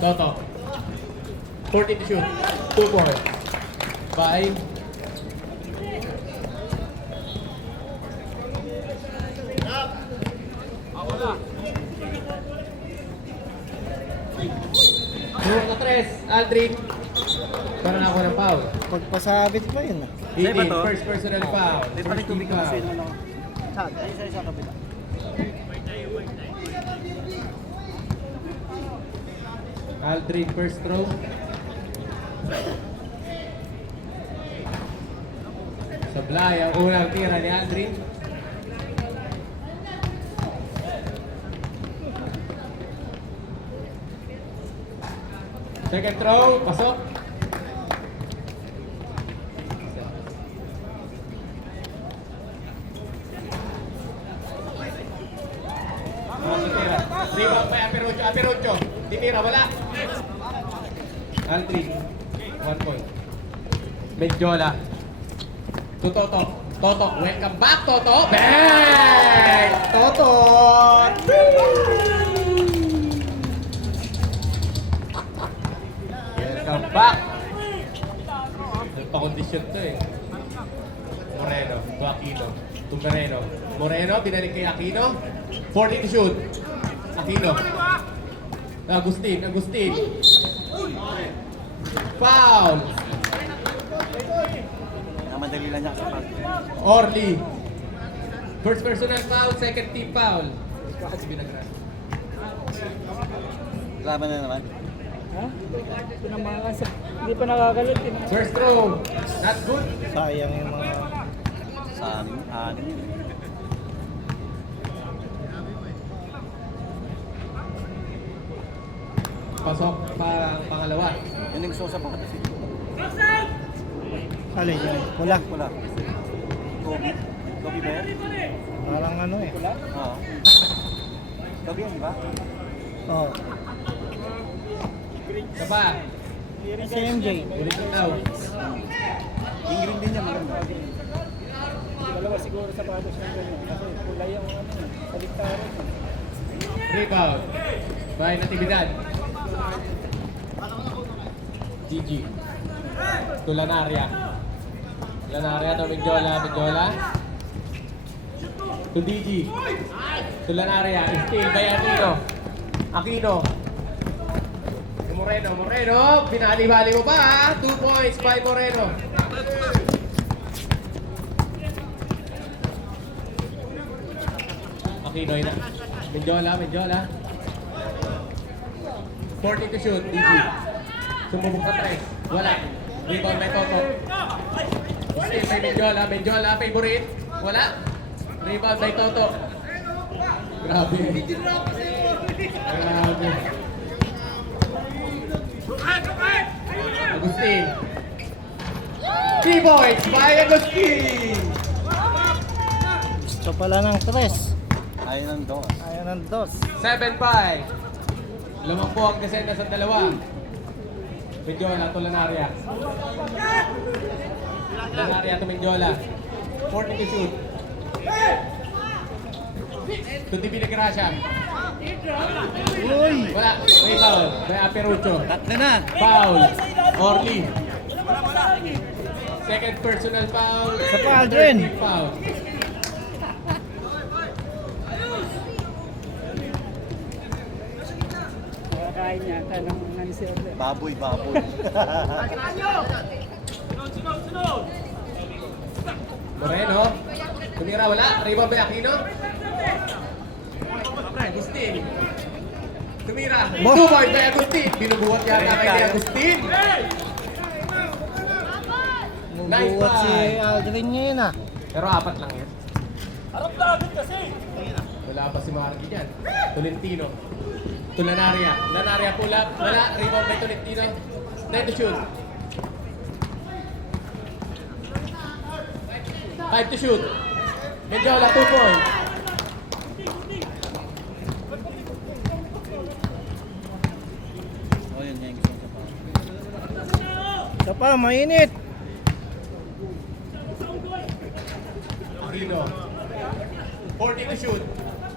Toto. 14 to shoot. 2 points. 5. Buwan na 3. Aldrin. Para na ako ng foul. Pagpasabit pa yun. 18. First personal foul. Di pa rin First tubig team na foul. kasi ano. Isa kapila. Aldrin first throw. Sablay ang unang tira ni Aldrin. Second throw, pasok. Rebound by Aperocho. Tinira, wala. Aldrin, 1 point. Medjola. To Toto. Toto, welcome back, Toto. Bang! Toto! Welcome back. Nagpa-condition to eh. Moreno, to Aquino. To Moreno. Moreno, binalik kay Aquino. 40 to shoot. Aquino. Agustin. Foul. Madali lang niya kapag. Orly. First personal foul, second team foul. Laban na naman. Ha? Hindi pa nakakalot. First throw. Not good. Sayang yung mga... Sa anim. Pasok pangalawa. Yun yung gusto ko sa mga kasi. Alin yun? Pula. Wala. Kobe ba yan? Parang ano eh. Oo. Kobe yan, di ba? Oo. Isa pa. Si MJ. Ulit yung daw. Yung green din niya maganda. Dalawa siguro sapatos ng ganyan. Kasi kulay yung saliktarin. Rebound. By Natividad. GG. To Lanaria. Lanaria to Medjola. To DG. To Lanaria. Steal by Aquino. To Moreno. Binali-bali mo pa. 2 points by Moreno. Aquino na. Medjola. 40 to shoot. DG. Sumubok ka 3. Wala. Rebound by Toto. Steal by Medjola. Favorite. Wala. Rebound by Toto. Grabe. Agustin. 3 points by Agustin. Gusto pala ng 3. Ayaw ng dos. Ayaw ng 2. 7-5. Lamang po ang desena sa dalawa. Medjola to Lanaria. Lanaria to Medjola. 40 to shoot. To Divina Gracia. Uy! Wala. Rebound by Aperucho. Tatlo na. Foul. Orly. Second personal foul. Sa pa, Aldrin. Third team foul. Kakain niya ka ng server. Baboy. Moreno. Tumira, wala. Rebound by Aquino. Agustin. Tumira. 2 points by Agustin. Binubuhat yata kay ni Agustin. Nabuhat si Aldrin ngayon ah. Pero 4 lang yan. Harap dagat kasi. Wala pa si Marky dyan. Tolentino. To Lanaria. Lanaria pull up. Wala. Rebound by Tolentino. 9 to shoot. 5 to shoot. Medjola 2 points. Oh, yun yung gusto ko sa Isa pa, mainit. Aquino. 40 to shoot.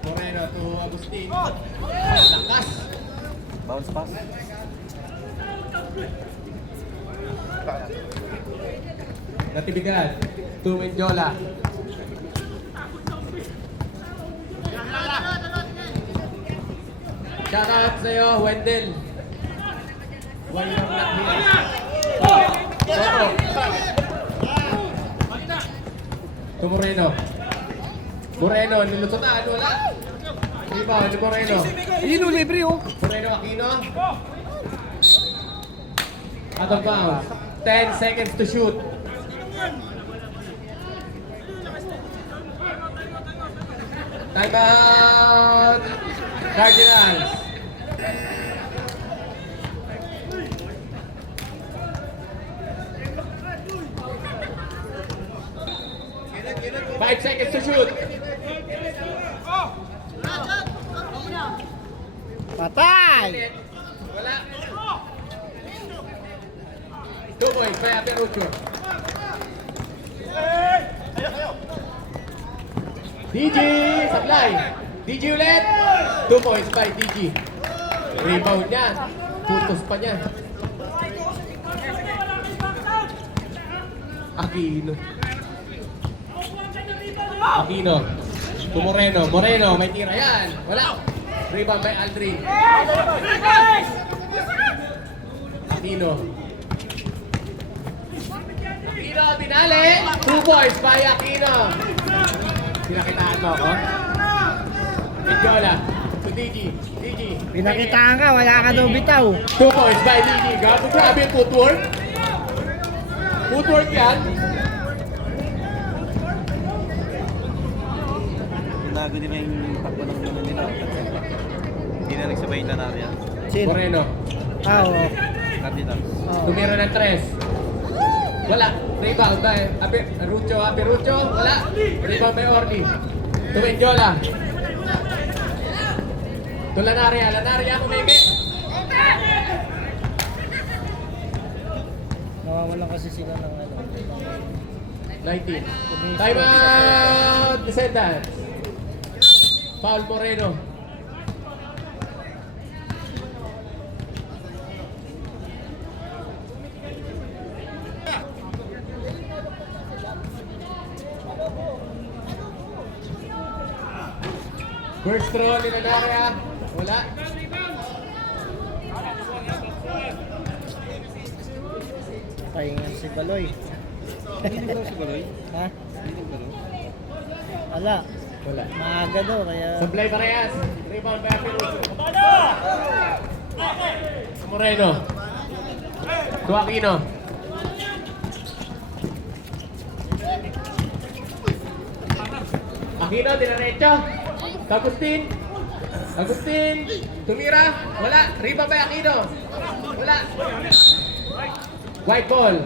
Moreno to Agustin. Lakas. Bounce pass. Natividad. To Menjola. Shout out sa'yo, Wendell. Why you're not here? Toto. To Moreno. Moreno, nilusotan, wala. Rebound, ni Moreno. Ayun o, libre oh. Moreno Aquino. Out of bounds. 10 seconds to shoot. Time out. Cardinals. Five seconds to shoot. Patay! Wala. 2 points by Aperucho. DG, supply. DG ulit. 2 points by DG. Rebound niya. Putos pa niya. Aquino. Aquino. To Moreno. Moreno, may tira yan. Wala. Rebound by Aldrin. Aquino. Aquino, binali. 2 points by Aquino. Pinakitaan mo ako? Menjola. To DG. DG. Pinakitaan ka, wala ka daw bitaw. 2 points by DG. Grabe yung footwork. Footwork yan. Binago nila yung takbo ng ano nila. Hindi na nagsabay na natin yan. Sino? Moreno. Ah, oo. Cardinals. Oo. Tumira ng 3. Wala. Rebound by Aperucho. Wala. Rebound by Orly. To Menjola. To Lanaria. Kumeke. Nawawalan kasi sila ng ano. 19. Time out. Descendants. Foul Moreno. First throw ni Lanaria. Wala. Pahingan si Baloy. Hindi ba si Baloy? Ha? Hindi ba Wala. Wala. Maaga daw, kaya... Sablay parehas. Rebound by Aperucho. Moreno. To Aquino. Aquino, dinaretso. Agustin. Tumira. Wala. Rebound by Aquino. Wala. White ball.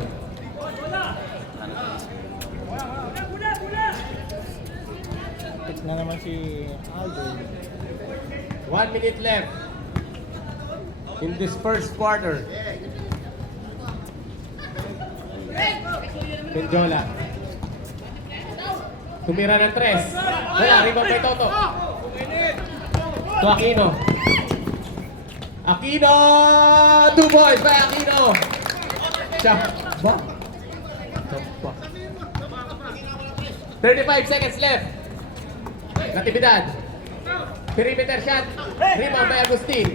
Pick na naman si Aldo. 1 minute left in this first quarter. Menjola. Tumira ng 3. Wala, rebound by Toto. To Aquino. Aquino! 2 points by Aquino. Chamba. 35 seconds left. Natividad. Perimeter shot. Rebound by Agustin.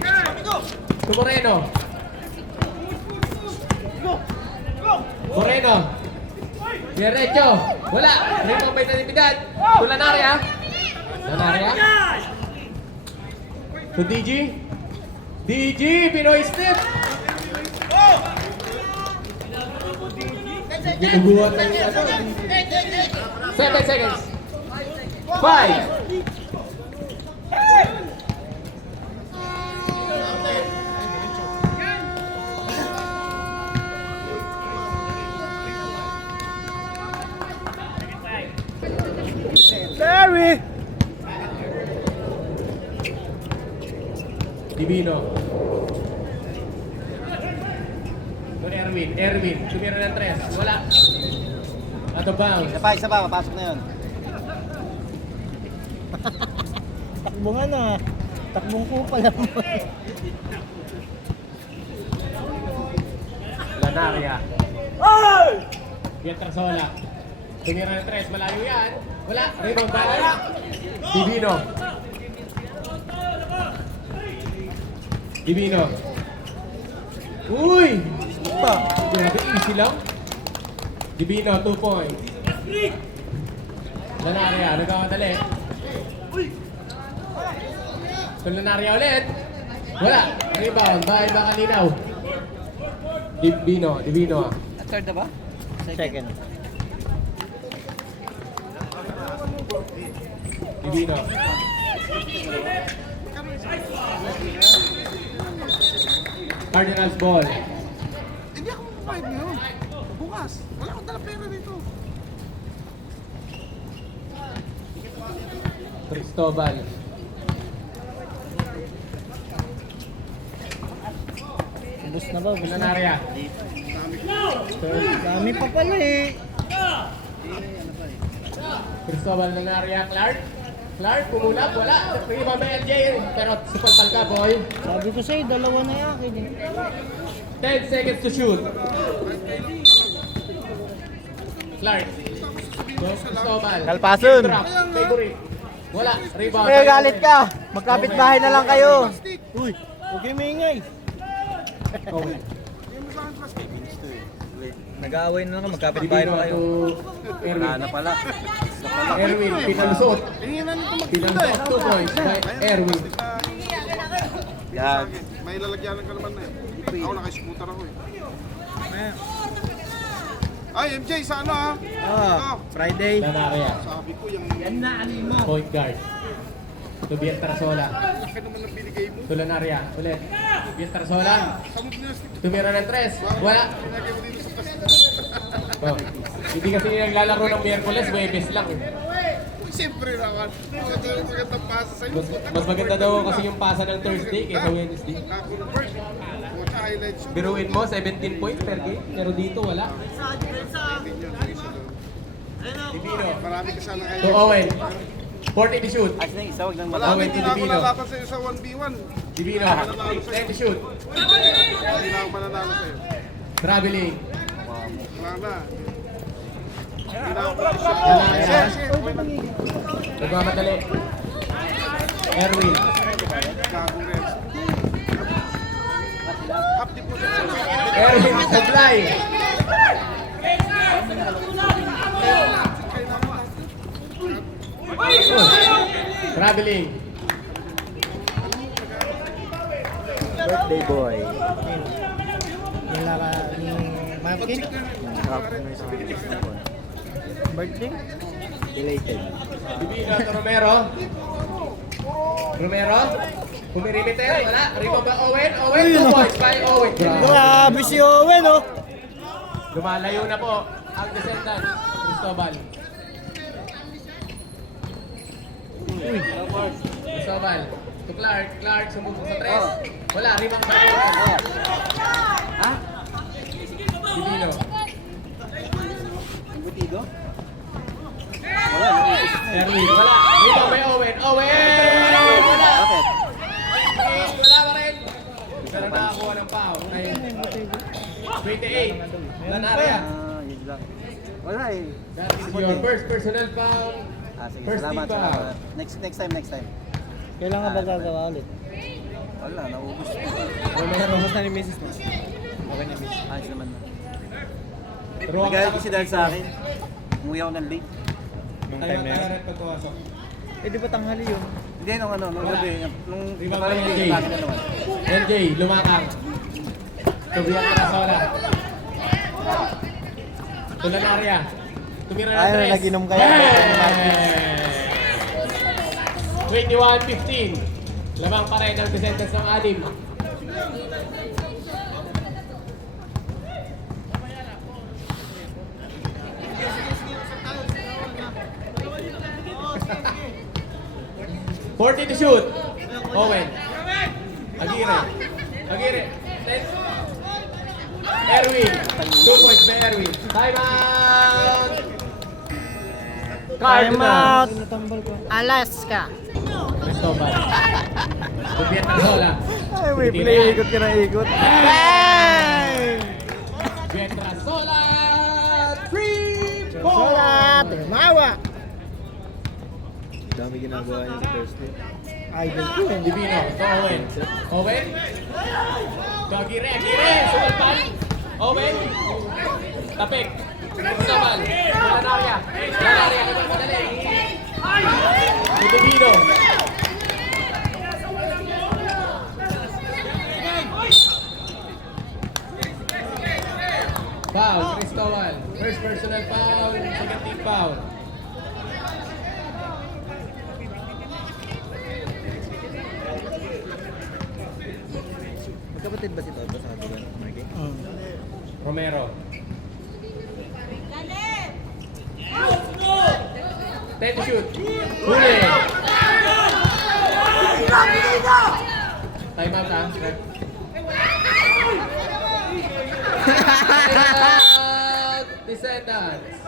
To Moreno. Diretso. Wala. Rebound by Natividad. To Lanaria. To DG. Pinoy step. Ginubuhat na yung ano. 7 seconds. 5. Larry! Divino. To Erwin. Tumira ng 3. Wala. Out of bounds. Isa pa, papasok na yun. Takbo nga na. Takbong ko pala mo. Lanaria. Pietrasola. Tumira ng 3, malayo yan. Wala, rebound by Divino. Divino. Uy! Grabe, easy lang. Divino, 2 points. Lanaria, nagkakadali. So Lanaria ulit. Wala, rebound by Bacalinaw. Divino. Third na ba? Second. Divino. Cardinals ball. Hindi ako mag-5 ngayon. Bukas. Wala akong dala pera dito. Cristobal. Ubus na ba? Ubus na. Lanaria. Dami pa pala eh. Cristobal, Lanaria, Clark, pumulap, wala. Rebound by LJ, pero supalpal ka, boy. Sabi ko sa'yo, dalawa na yakin eh. 10 seconds to shoot. Clark. Cristobal. Kalpason. Drop, favorite. Wala, rebound. May galit ka. Magkapit bahay na lang kayo. Uy, huwag kayo maingay. Okay. Nag-aaway na lang, magkapit bahay Divino pa kayo. to Wala Erwin. na pala. Erwin, pinalusot. Hihingan nito Pinalusot 2 points by Erwin. Yan. May lalagyanan ka naman na eh. Ako naka-scooter ako eh. Ay, MJ, sa ano ha? Ah, Friday. Lanaria, Sabi ko, yung point guard. To Pietrasola. laki naman ng binigay mo. To Lanaria, ulit. Pietrasola. Samog na stick. Tumira ng 3. Wala. Lagay mo dito sa plastic. Oh. Hindi kasi naglalaro ng Miyerkules, Webes lang eh. Siyempre naman. Magandang pasa sa'yo. Mas maganda daw kasi yung pasa ng Thursday kaysa Wednesday. Ako na first. Puta, highlights yun. Biruin mo, 17 points per game. Pero dito, wala. Divino. Marami ka sana kayo. To Owen. 40 to shoot. Ayos na yung isa, wag nang Wala, Owen hindi to na ako Divino. lalaban sa'yo sa 1v1. Divino. 10 to shoot. Hindi na ako mananalo sa'yo. Traveling. Wala na. Hindi na ako mag-shot. Lanaria. Okay lang. Nagmamadali. Erwin. Gagong rin. Half di po sa Erwin supply. Traveling. birthday boy. Nila ka ni Markin. Birthday? Related. Divino to Romero. Romero. Pumirimiter. Wala. Rebound ba Owen? Owen. 2 points by Owen. Grabe si Owen oh. Lumalayo na po ang descendant. Cristobal. Cristobal. To Clark. Clark sumubok sa 3. Wala. Rebound by Owen. Ha? Divino. Butigo? Erwin. Wala. Rebound by Owen. Owen! Wala. Bakit? Wala pa rin. Pero nakakuha ng foul. Ay, 28. Lanaria. Yun lang. Wala eh. That is your first personal foul. Sige, First salamat. team foul. Next time. Kailangan ba gagawa ulit? Wala, naubos. Romero. Basta ni Mrs. mo. Okay na, miss. Ayos naman na. Ruwang Nagalit kasi dahil sa akin. Umuwi ako ng late. Tayo rin pagkawasok. Eh di ba tanghali yun? Hindi, nung gabi. Nung Rebound parang by hindi LJ. klase na naman. LJ, lumakang. Tubiyan ka na sola. Tulan area. Tumira na Ay, 3. nag-inom kaya. 21-15. Lamang pa rin ang descendants ng anim. Forty to shoot. Owen. Aguirre. Erwin. 2 points by Erwin. Time out! Time out! Cardinals. Alaska. Cristobal. Kupiat na sola. Ay, may play. Ikot ka na ikot. Bang! Pietrasola! 3 Sola, tumawa. Dami ginagawa niya sa first day. Idol ko eh. Divino, to Owen. Owen? To Agire! Sumalpan! Owen! Tapik! Sabal! Lanaria! Madali! To Divino! Foul, Cristobal. First personal foul, second team foul. Magkapatid ba si Toto sa atin? Marky? Romero. Time to shoot. Huli. Time out ah. Time out. Descendants.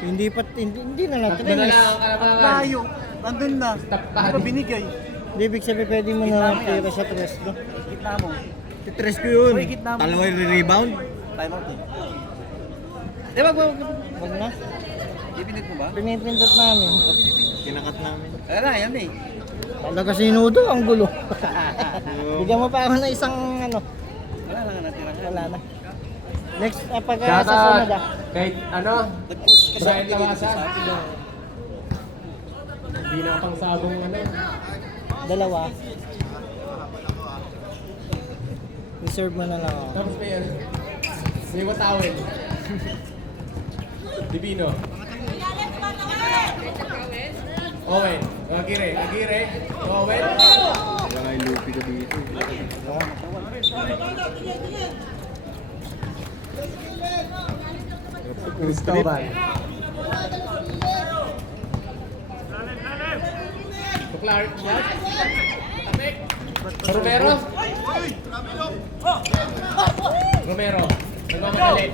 Hindi na lang. Tatlo na lang ang kalamangan. Layo. Nandun na. Takpan. Di ba binigay? Hindi, ibig sabihin pwede mo na tira sa tres ko. Gitna mo. Titres ko yun. Uy, gitna mo. Dalawa yung rebound. Time out eh. Di ba, wag na. Ipinit mo ba? Pinipindot namin. Kinakat namin. Ayan na, yan eh. Talaga sinudo, ang gulo. Bigyan mo pa ako ng isang ano. Wala na nga natira. Wala na. Next, pag Shout sa sunod out. Kay ano? Nag-push kasi Brian ako dito Tawasan. sa akin. Hindi na pang sabong ano. dalawa. Reserve mo na lang ako. Tapos may watawin. Divino. Owen. Agire. Owen. Kaya nga yung lupi ko dito. Cristobal. Clark. Tapik. Romero. Nagmamadali.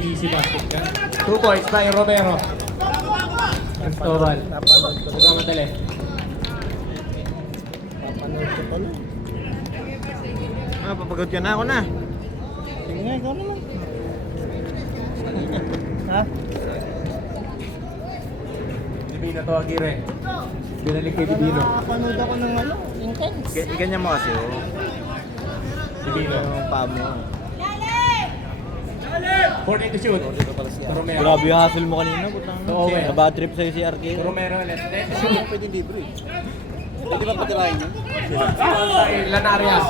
Easy basket ka. 2 points by Romero. Cristobal. Napanood ko. Nagmamadali. Napanood ko pala. Papagod ka na ako na. Sige nga, ikaw naman. Ha? Divino to Agire. Binalik kay Divino. Nakapanood ako ng ano, intense. Iganyan mo kasi oh. Divino. Yung paa mo. 14 to shoot. Romero. Grabe yung hustle mo kanina. Putang. Oo, eh. Nabad trip sa'yo si Arcade. Romero, let's net. Pwede libre eh. Pwede ba patirahin yun? Lanaria.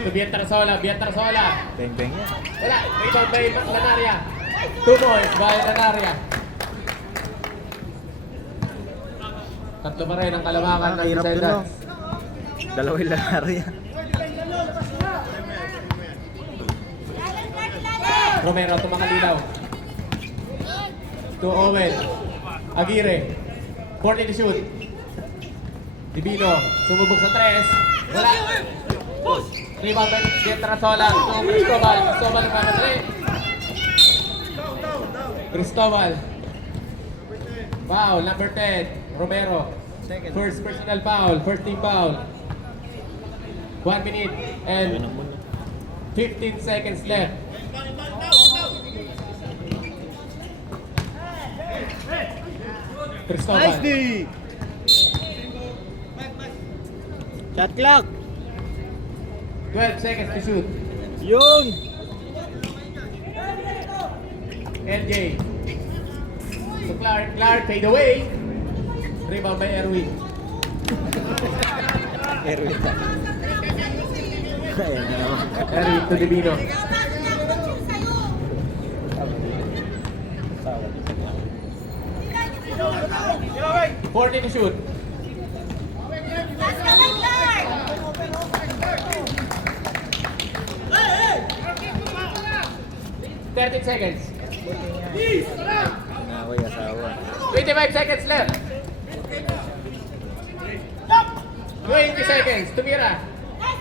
To Pietrasola. Beng-beng yan. Wala. Rebound by Lanaria. 2 points by Lanaria. Tatlo pa rin ang kalamangan ng Hirap dun, no? Descendants. Dalawa yung lanari yan. Romero tumakalilaw. To Owen. Agire. 40 to shoot. Divino. Sumubok sa 3. Wala. Rebound by Pietrasola. To Cristobal. Nagmamadali. Cristobal. Foul, number 10. Romero. First personal foul. First team foul. 1 minute and 15 seconds left. Cristobal. Nice D! Shot clock! 12 seconds to shoot. Yun! LJ. To Clark, fade away. Rebound by Erwin. Erwin. Ayan na naman. Erwin to Divino. Tawag. 40 to shoot. Thirty seconds. Ako yung asawa. 25 seconds left. 20 seconds. Tumira.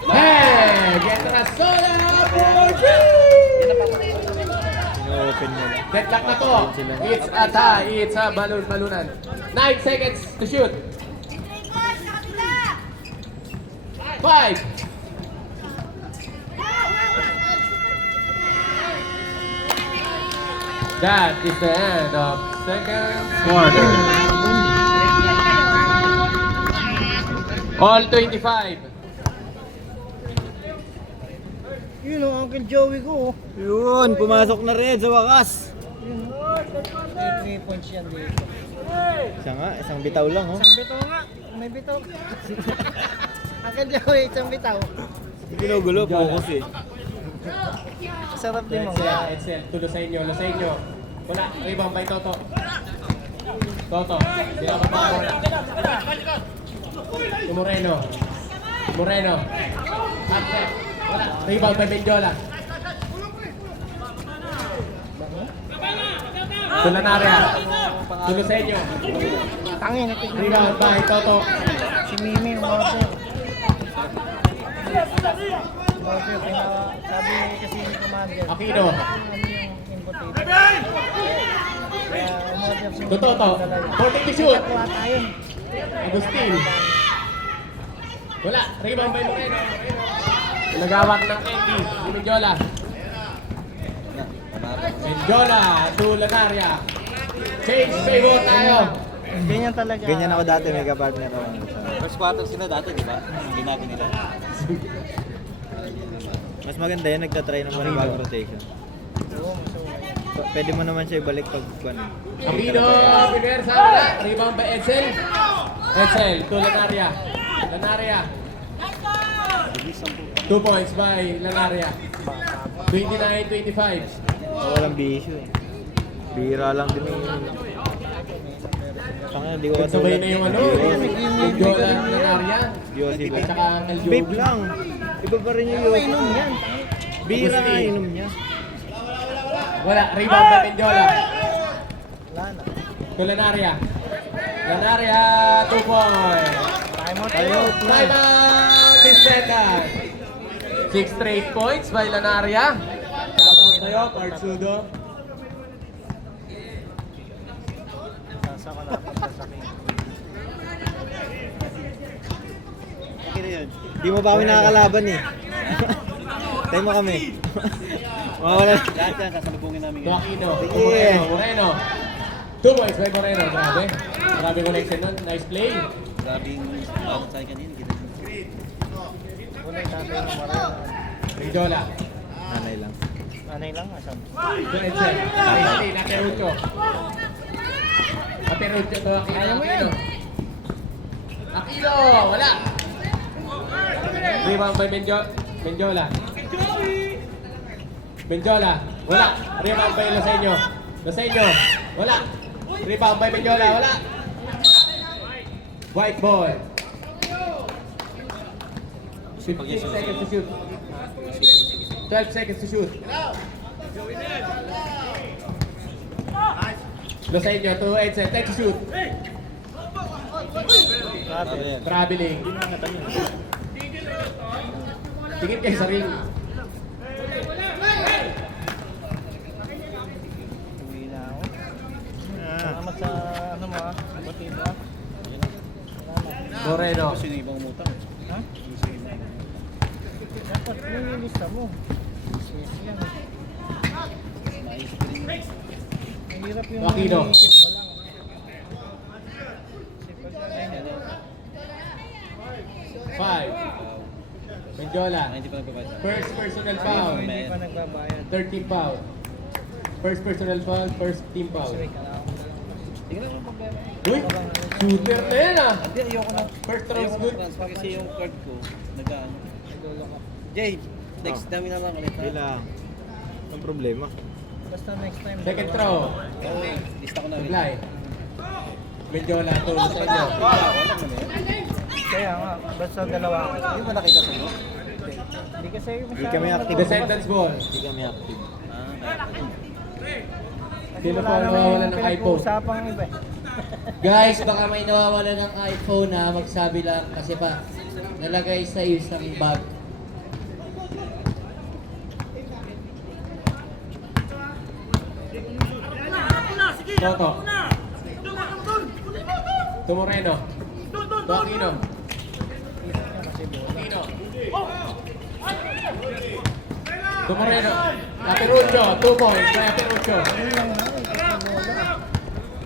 Hey! Pietrasola for 3! Ino-open mo. Deadlock na to. It's a tie. It's a balunan. 9 seconds to shoot. 5. That is the end of second quarter. All 25. Yun o, Uncle Joey ko. Yun, pumasok na rin sa wakas. May 3 points yan dito. Isa nga, isang bitaw lang oh. Isang bitaw nga. May bitaw. Uncle Joey, isang bitaw. Ginugulo, focus eh. Sarap din mo. Edsel, tulo sa inyo, Wala, rebound by Toto. Toto, sila ka pa wala. Moreno. Upset. Wala, rebound by Mendiola. Tulanaria. Tulo sa inyo. Tangin, natignan. Rebound by Toto. Si Mimi, umorder. Umorder, sabi kasi ni Commander. Aquino. Ano yung invitation? Kaya umorder si Toto. 40 to shoot. Kuha tayo. Agustin. Wala, rebound by Moreno. Nagawak ng Andy. Si Mendiola. Mendiola to Lanaria. Change favor tayo. Ganyan talaga. Ganyan ako dati, mega partner ako. First quarter sila dati, di ba? Ginagi nila. Mas maganda yun, nagtatry ng mga bagong rotation. Pwede mo naman siya ibalik pag ano. Camino, Piversa, wala. Rebound by Edsel. Edsel to Lanaria. 2 points by Lanaria. 29-25. Walang bisyo eh. Bira lang din yung... Tangina, di ko Sabay na yung ano. Mendiola, Lanaria. Yossi ba? Tsaka El Vape Jovi. lang. Iba pa rin yung Yossi. Bira nga inom niya. Wala, rebound by Mendiola. Wala na. To Lanaria. Lanaria, 2 points. Time out. Time out this second. 6 straight points by Lanaria. Shoutout sa'yo, Partsudo. Sasa ko na pagsasakin. Di mo ba kami nakakalaban eh. Tayo mo kami. Mawala. Lahat yan, kasalubungin namin To Aquino. Sige. Moreno. 2 points by Moreno. Grabe. Grabe connection nun. Nice play. Grabing tayo kanina. Wala yung tatay ng Marana. Mendiola. Nanay lang. Anay lang, asan? To Edsel. Nice play. Naterucho. Naterucho to Aquino. Aquino. Wala. Rebound by Mendiola. Mendiola. Wala. Rebound by Loseño. Wala. Rebound by Mendiola. Wala. White ball. 15 seconds to shoot. 12 seconds to shoot. Loseño to Edsel. 10 to shoot. Traveling. Tingin kayo sa ring. Uwi na ako. Salamat sa ano mo ah. Batido ah. Moreno. Sino ibang umutang? Ha? Dapat yung lista mo. Yes, yan. Mahirap yung Aquino. iniisip mo lang. Sipag na ganyan. 5. Mendiola. Hindi pa nagpapasa. First personal foul. Hindi pa nagbabayad. 13 foul. First personal foul, first team foul. Sorry ka lang. Tingnan mo yung problema. Uy! Shooter na yan ah! Hindi, ayoko na. First round's Ayoko good. na transfer kasi yung card ko, nag-ano. Jade, next dami na lang ulit. Kailangan. Ang problema. Basta next time. Second throw. Oo, lista ko na ulit. Supply. Mendiola, tulong sa inyo. Wala na yun. Kaya nga, basta dalawa. Hindi ba nakita sa iyo? Hindi kasi Hindi kami active. Descendants ball. Hindi kami active. Sino po ang nawawala ng iPhone? Usapang iba eh. Guys, baka may nawawala ng iPhone na magsabi lang kasi pa nalagay sa isang bag. Toto. To Moreno. To Aquino. Aquino. Tumoreno. Aperucho, 2 points. May Aperucho.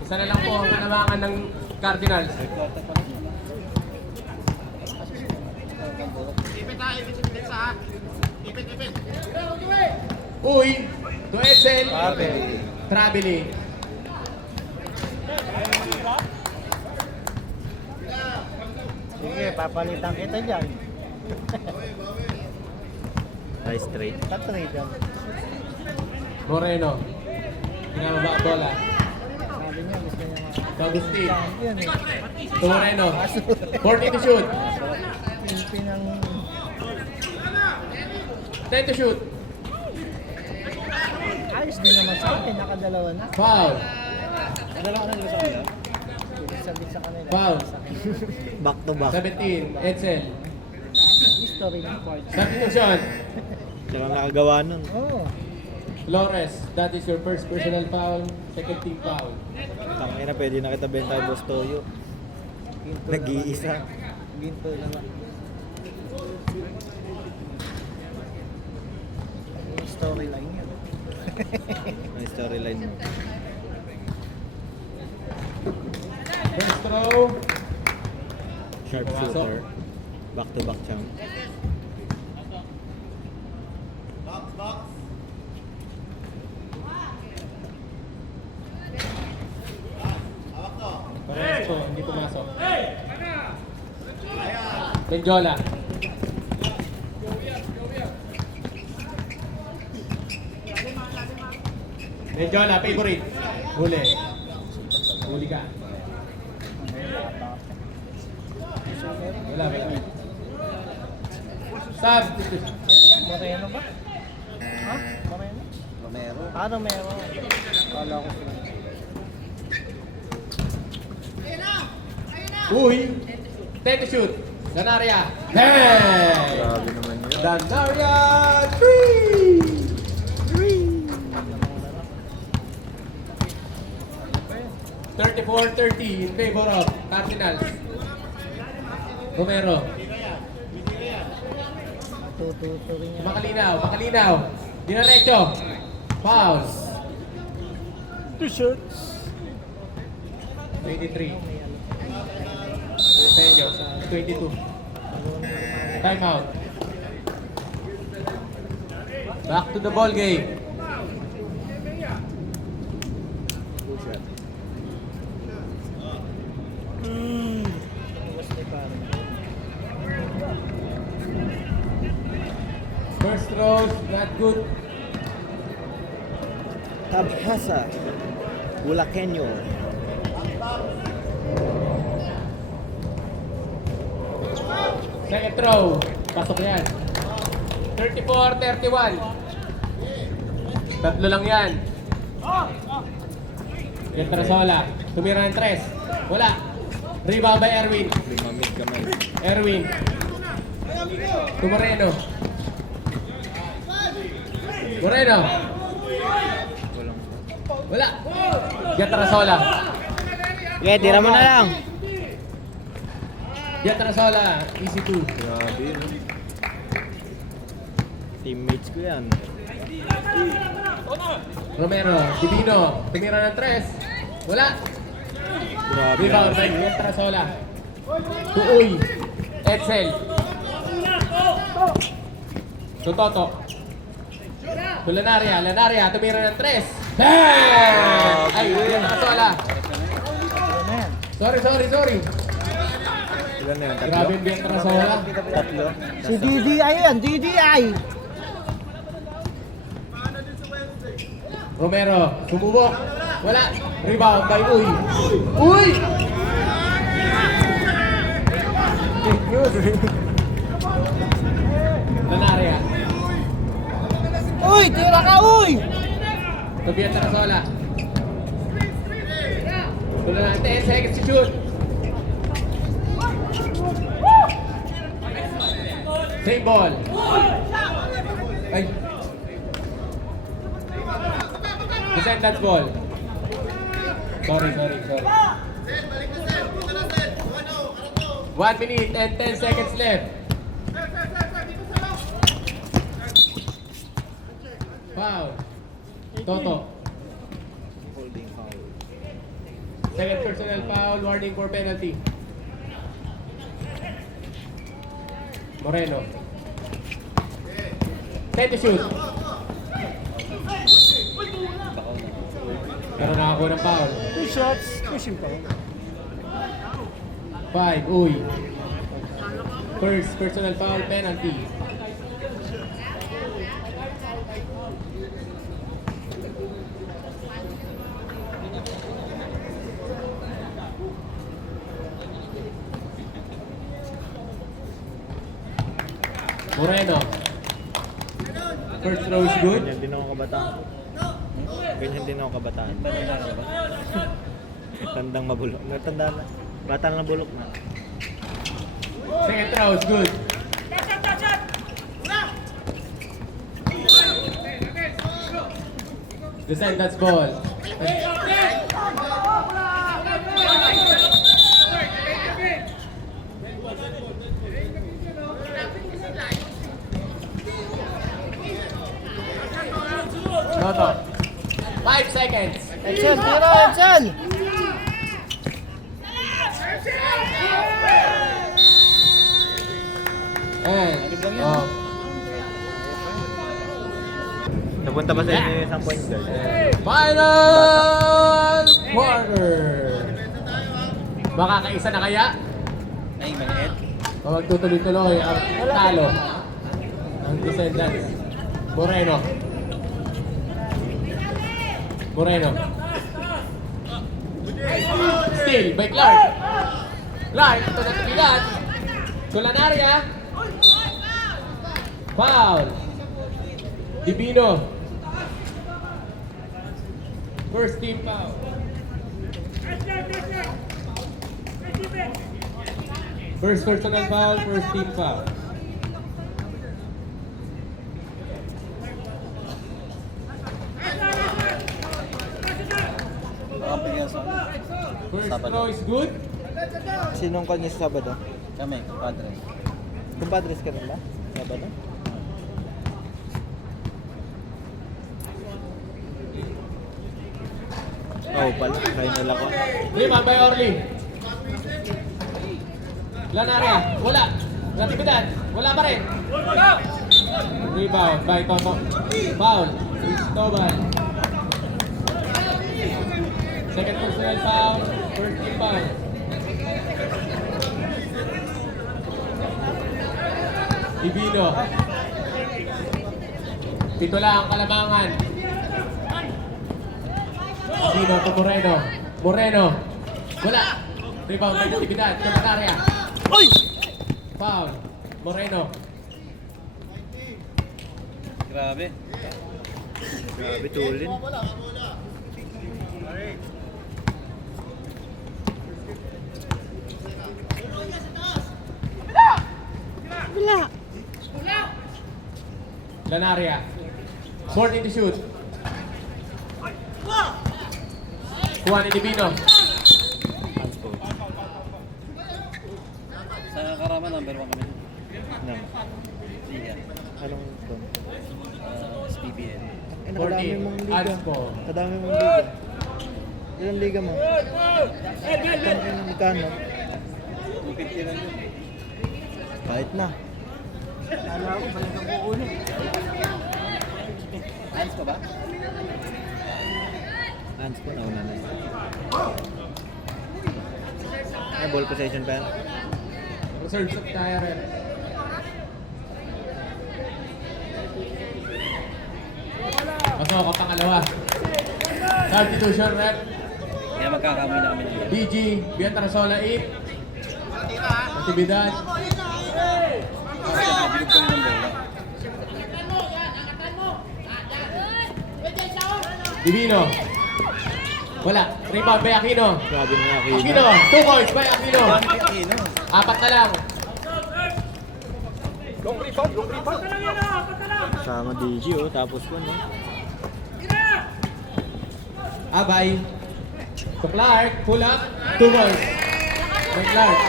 Isa na lang po ang kanamangan ng Cardinals. Uy, to Edsel. Trabili. Sige, papalitan kita dyan. Nice trade. Tatrade yan. Moreno. Pinababa ang bola. Sabi niya, gusto niya Agustin. champion eh. To Moreno. 40 to shoot. Pimpin ang... 10 to shoot. Ayos din naman sa akin, nakadalawa na. Foul. Dalawa na nila sa kanila. Sabit sa kanila. Foul. Back to back. 17. Edsel. History ng court. Substitution. Sila nakagawa nun. Oo. Flores. That is your first personal foul. Second team foul. Tangina na, pwede na kita benta yung Boss Toyo. Ginto Nag-iisa. naman. Ginto naman. Yung storyline yan. May storyline mo. First throw. Sharp shooter. Back to back champ. Parehas po, hindi pumasok. Benjola. Benjola, favorite. Huli. Huli ka. Wala, wala. Substitution. Moreno ba? Ha? Moreno? Romero. Ah, Romero. Kala ko sila. Uy! 10 to shoot. Danaria. Hey! Grabe naman yun. Danaria 3! 34-30 in favor of Cardinals. Romero. Tututurin niya. Makalinaw, makalinaw. Dinaretso. Foul. 2 shots. 23. Sa inyo, 22. Time out. Back to the ball game. First throws, not good. Tabhasa. Bulakenyo. Second throw. Pasok yan. 34-31. Tatlo lang yan. Yan Trasola. Tumira ng 3. Wala. Rebound by Erwin. Limamig kamay. Erwin. Moreno. Moreno. Wala. Yan Trasola. Yeah, tira mo na lang. Yan Trasola. Easy 2. Grabe yun. Teammates ko yan. Romero. Divino. Tumira ng 3. Wala. Grabe. Rebound by Yan Trasola. Tuoy. Edsel. Tutoto. Lanaria. Lanaria. Tumira ng 3. Bang! Ay, Yan Trasola. Ano na yan? Sorry. Ilan na yun? Tatlo? Grabe yung Yan Trasola. Tatlo? Si DDI yan, DDI! Romero. Sumubok. Wala. Rebound by Uy. Uy! Lanaria. Uy! Tira ka, uy! Tobias Trasola. Tuloy na 10 seconds to shoot. Same ball. Ay. Descendants ball. Sorry. 1 minute and 10 seconds left. Foul. Toto. Holding foul. Second personal foul, warning for penalty. Moreno. Set to shoot. Pero nakakuha ng foul. 2 shots, pushing pa. 5, uy. First personal foul, penalty. Moreno. First throw is good. Ganyan din ako kabataan. Ganyan din ako kabataan. Tandang mabulok. Tanda na. Bata na bulok na. Second throw is good. Descendants ball. Toto. 5 seconds. Edson! Tira! Edson! And, oh. Napunta ba sa inyo yung isang point guard? Final quarter. Makakaisa na kaya? Ay, maliit. O magtutuloy-tuloy ang talo. Ang Descendants. Moreno. Moreno. Steal by Clark. Clark, ito na tibigan. Culanaria. Foul. Divino. First team foul. First personal foul, first team foul. First throw is good. Sinong kanya sa Sabado? Kami, padre. Kumpadres ka rin ba? Sabado? Oh, pala. Final ako. Rebound by Orly. Lanaria, wala. Natividad, wala pa rin. Rebound by Toto. Foul. Cristobal. Second personal foul, first team foul. Divino. Pito lang ang kalamangan. Divino to Moreno. Moreno. Wala. Rebound by Natividad. Culanaria. Oy! Foul. Moreno. Grabe. Grabe, tulin. Lanaria. 14 to shoot. Juan Divino. Sa Karama, number 1 kami. Nang. Liga. Anong to? SPBL. Eh, nakadami 14. mong liga. Anspo. Kadami mong liga. Ilang liga mo? Magkano? 250 lang yun. Kahit na. Hands ko ba? Hands ko, nauna na yun. Ay, ball possession pa yan. Reserve sa kaya rin. Pasok ang pangalawa. Substitution rep. Kaya magkakamay na kami ng BG. Biantarasola 8. Natividad. Bilog ko rin ng bola. Divino. Wala. Rebound by Aquino. Grabe na Aquino. Aquino. 2 points by Aquino. Dami kay Aquino. 4 na lang. Sama DG oh, tapos ko no. Abay. To Clark. Pull up. 2 points. By Clark.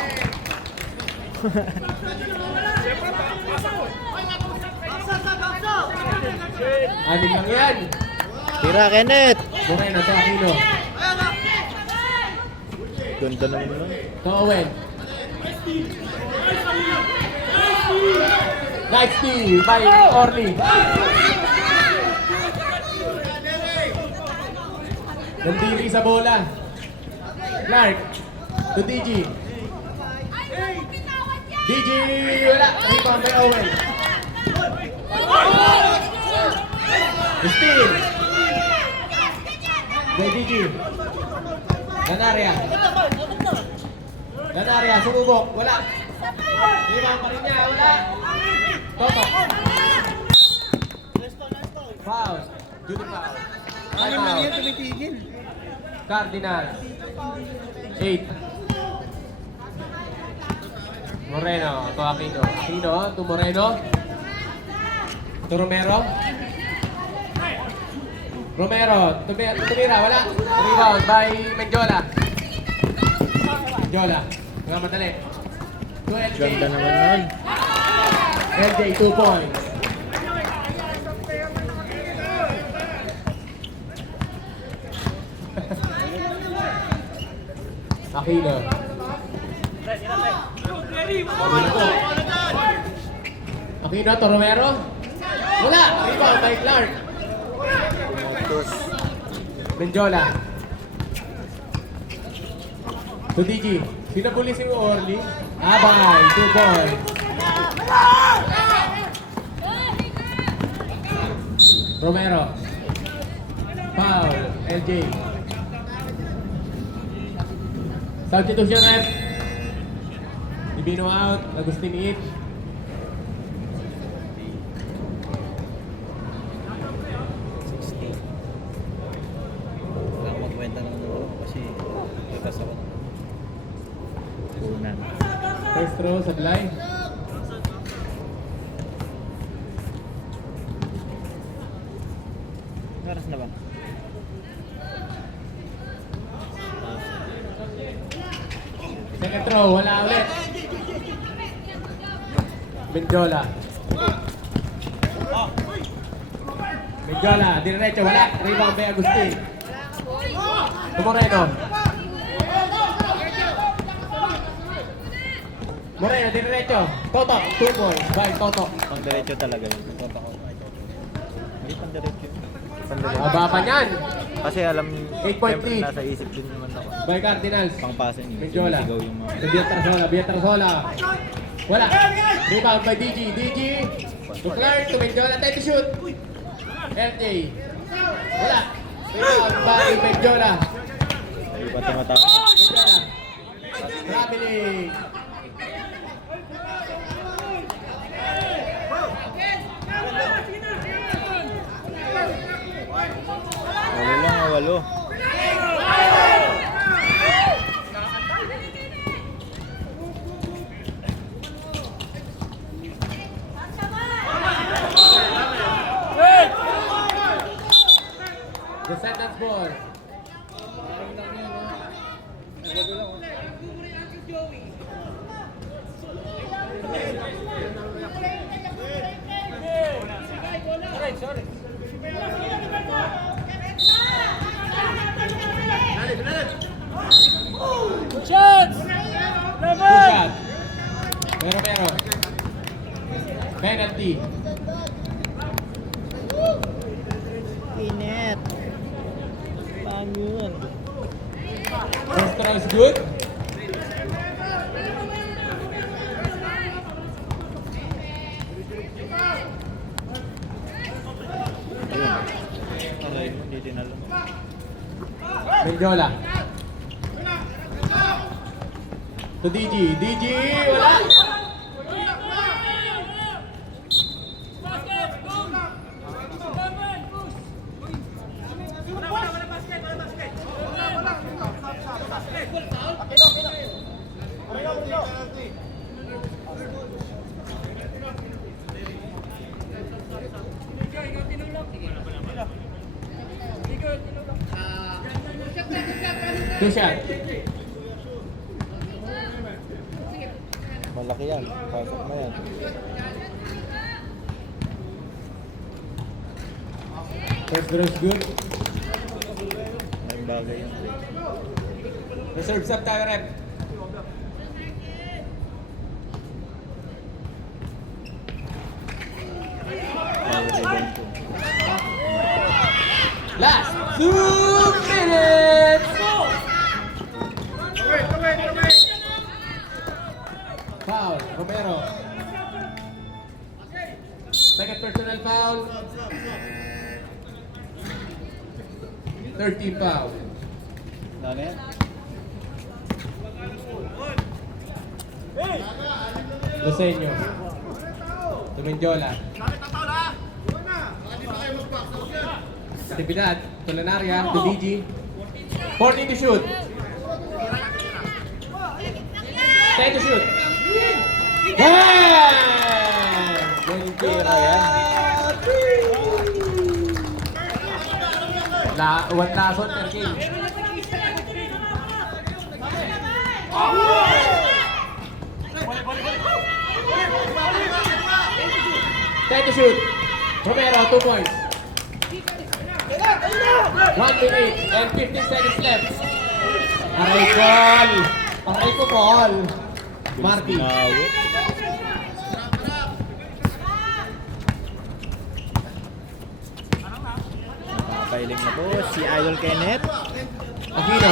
Anim lang yan. Tira, Kenneth. Moreno to Aquino. Ganda naman nun. To Owen. Nice steal by Orly. Nandiri sa bola. Clark. To DG. DG, wala. Rebound by Owen. Steal. By DG. Ganaria. Ganaria, sumubok. Wala. Rebound pa rin niya. Wala. Toto. Foul. Judy foul. Ano man yan, tumitigil. Cardinal. 8. Moreno. To Aquino. Aquino to Moreno. To Romero. Romero. Tumira. Wala. Rebound by Mendiola. Mendiola. Mga madali. To LJ. Ganda naman nun. LJ 2 points. Aquino. Aquino to Romero. Wala. Rebound by Clark. Tos. Mendiola. To DG. Sinabuli si Orly. Abay. 2 points. Romero. Foul. LJ. Substitution ref. Ibino out. Agustin Eat. Kailangan magkwenta ng ano kasi lipas ako. Punan. First row, sablay. Oras na ba? Second row, wala ulit. Mendiola. Mendiola, diretso, wala. Rebound by Agustin. Moreno. Moreno, diretso. Toto, 2 points by Toto. Pang diretso talaga yun. Hindi pang diretso. Pang diretso. Aba pa niyan. Kasi alam, 8.3. siyempre nasa isip din naman ako. By Cardinals. Pang passing. Mendiola. Sinisigaw yung mga... To Biatrasola. Wala. Rebound by DG. DG. To Clark, to Mendiola. Time to shoot. LJ. Wala. Rebound by Mendiola. Hindi ba tumatama? Mendiola. Traveling. Walo lang, walo. The sentence ball. Shots! Good shot. Pero. Penalty. Init. Saan yun? First throw is good. Okay, hindi din alam. Mendiola. To DG. DG. Wala. Two shot. Malaki yan. Pasok na yan. First draw is good. Ang bagay yun. Reserve sub tayo, rep. Last 2 minutes! Foul, Romero. Second personal foul. 13 foul. Ano yan? Lusenyo. Tumindiola. Actividad. Culinaria. Tudiji. 14 to shoot. 10 to shoot. Bang! Yung tira yan. One lason per game. Ten to shoot. Romero, 2 points. 1 minute and 15 seconds left. Aray ball. Aray ko ball. Marty. Nawit. Nakapailing na po si Idol Kenneth. Aquino.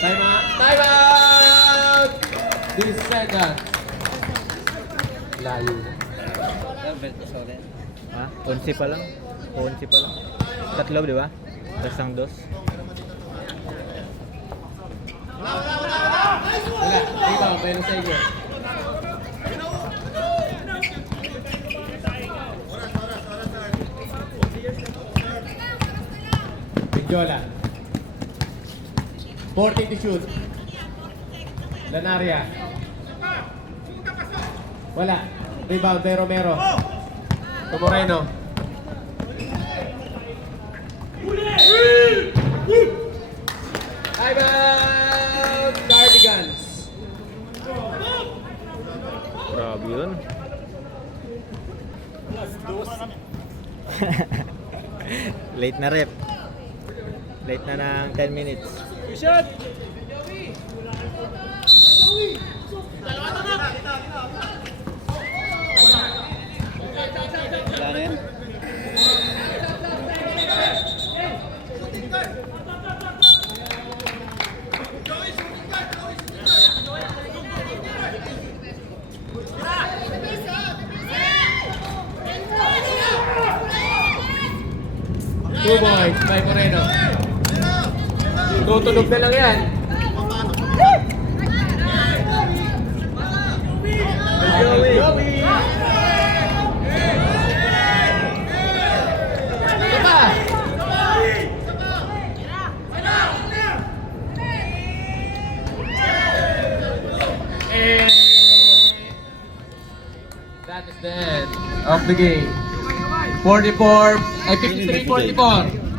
Time out. Time out. 10 seconds. Layo. Sorry. Ha? 11 pa lang. 11 pa lang. Tatlo, di ba? Tapos ang dos. Wala. Ikaw, meron sa inyo. Pigyola. 14 to shoot. Lanaria. Wala. Rebound kay Romero. Moreno. Time out! Cardigans. Grabe yun. Late na rep. Late na ng 10 minutes. Shot! Wala na yan? Two points by Moreno. Tutunog na lang yan. Joey. Ito pa. That is the end of the game. 54, 53-44.